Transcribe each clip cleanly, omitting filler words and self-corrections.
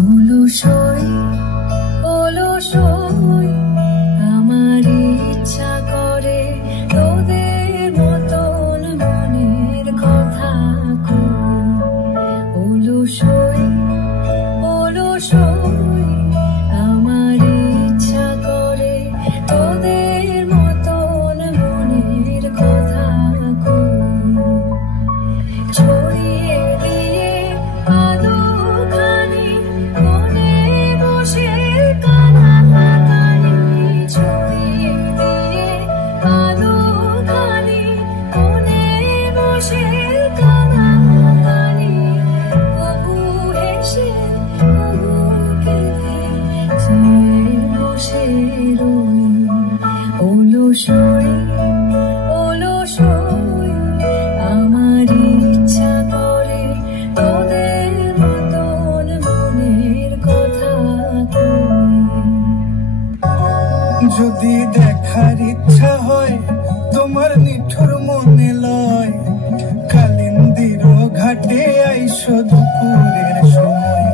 অলসই অলসই আমার ইচ্ছা করে তোদের মতন মনের কথা কই। অলসই অলসই আমার ইচ্ছা করে তোদের মতন মনের কথা কই। ছড়িয়ে দিয়ে আলোখানি কোণে বসে কানাকানি, ছড়িয়ে দিয়ে আলোখানি কোণে বসে কানাকানি। কবু হেসে কবু কেঁদে চেয়ে বসে রই। অলসই অলসই আমার ইচ্ছা করে তোদের মতন মনের কথা কই। যদি দেখার ইচ্ছা হয় তোমার নিঠুর মনে লয়, কালিন্দির ঘাটে আইসো দুপুরের সময়।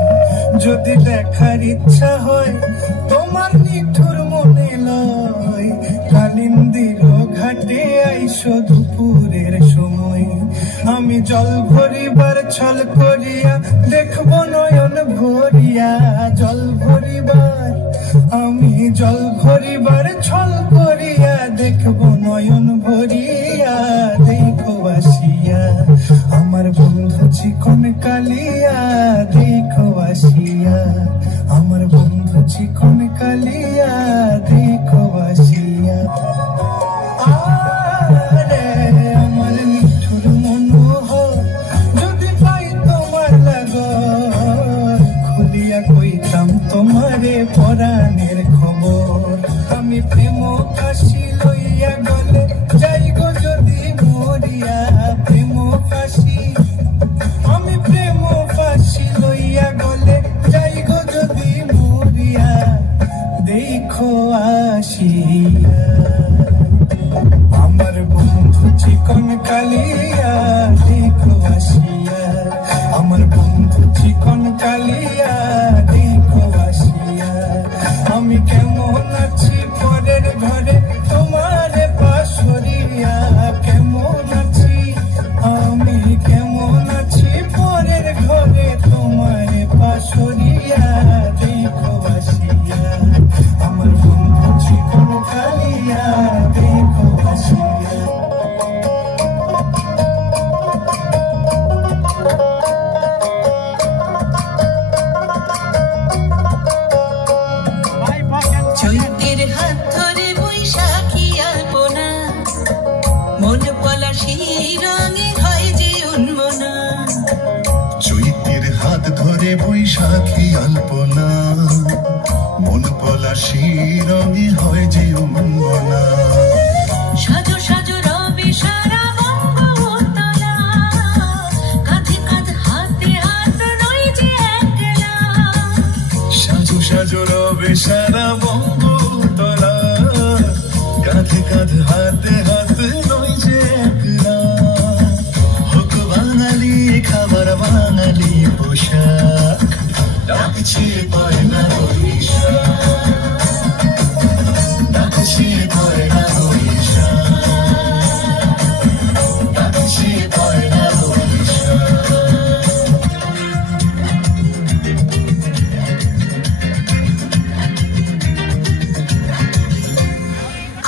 যদি দেখার ইচ্ছা হয় তোমার নিঠুর মনে লয়, কালিন্দির ঘাটে আইসো দুপুরের সময়। আমি জল ভরিবার ছল করিয়া দেখবো নয়ন ভরিয়া, জল ভরিবার আমি জল ভরিবার ছল করিয়া দেখবো নয়ন ভরিয়া। দেখো আসিয়া আমার বন্ধু চিকন কালিয়া, দেখো আসিয়া আমার বন্ধু চিকন কালিয়া, দেখো আসিয়া। আরে আমার নিঠুর মনোহর যদি পাই তোমার লাগর, খুলিয়া কইতাম তোমারে পরাণের খবর। আমি প্রেম কাশি লইয়া গলে যাই গো যদি মরিয়া, প্রেম কাশি আমি প্রেম কাশি লইয়া গলে যাই গো যদি মরিয়া। দেখো আসিয়া আমার বন্ধু চিকন কালিয়া, দেখো আসিয়া আমার বন্ধু চিকন কালিয়া, দেখো আসিয়া। আমি কেমন আছি পরের ঘরে তোমারে পাশরিয়া, কেমন আছি আমি কেমন আছি পরের ঘরে তোমারে পাশরিয়া। দেখো আসিয়া আমার বন্ধু চিকন কালিয়া, দেখো আসিয়া। চৈতের হাত ধরে বৈশাখী আলপনা, মন পলাশি রঙে হয় যে উন্মনা। চৈতের হাত ধরে বৈশাখী আলপনা, মন পলাশি রঙে হয় যে উন্মনা। সাজো সাজো রবে সারা বঙ্গতলা, কাঁধে কাঁধ হাতে হাত নই যে একলা। সাজো সাজো রবে সারা বঙ্গতলা, কাঁধে কাঁধ হাতে হাত নই যে একলা। হোক বাঙালি খাবার বাঙালি পোশাক, ডাকছে পয়লা বৈশাখ, ডাকছে পয়লা বৈশাখ, ডাকছে পয়লা বৈশাখ।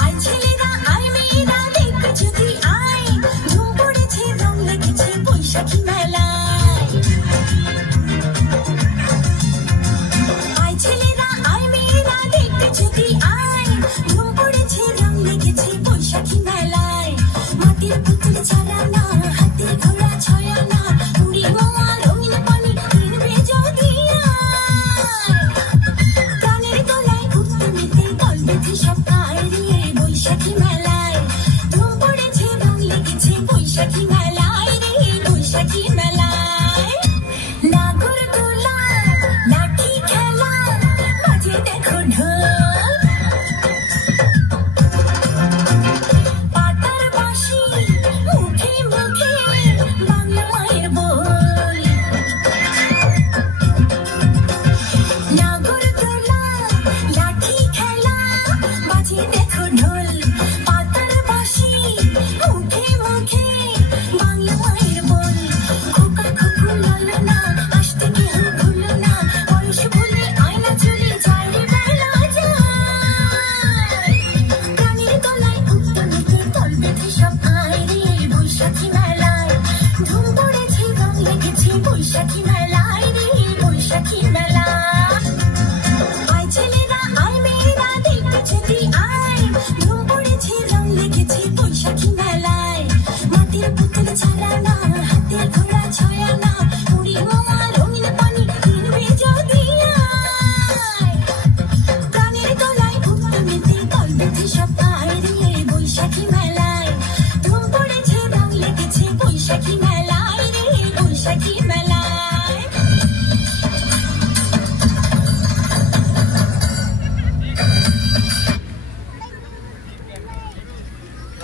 আই ছেলেরা আই মেয়েরা দেখ যদি আই, ধুম পড়েছে রং লেগেছে বৈশাখী মেলায়। আই ছেলেরা আই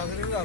কাউকে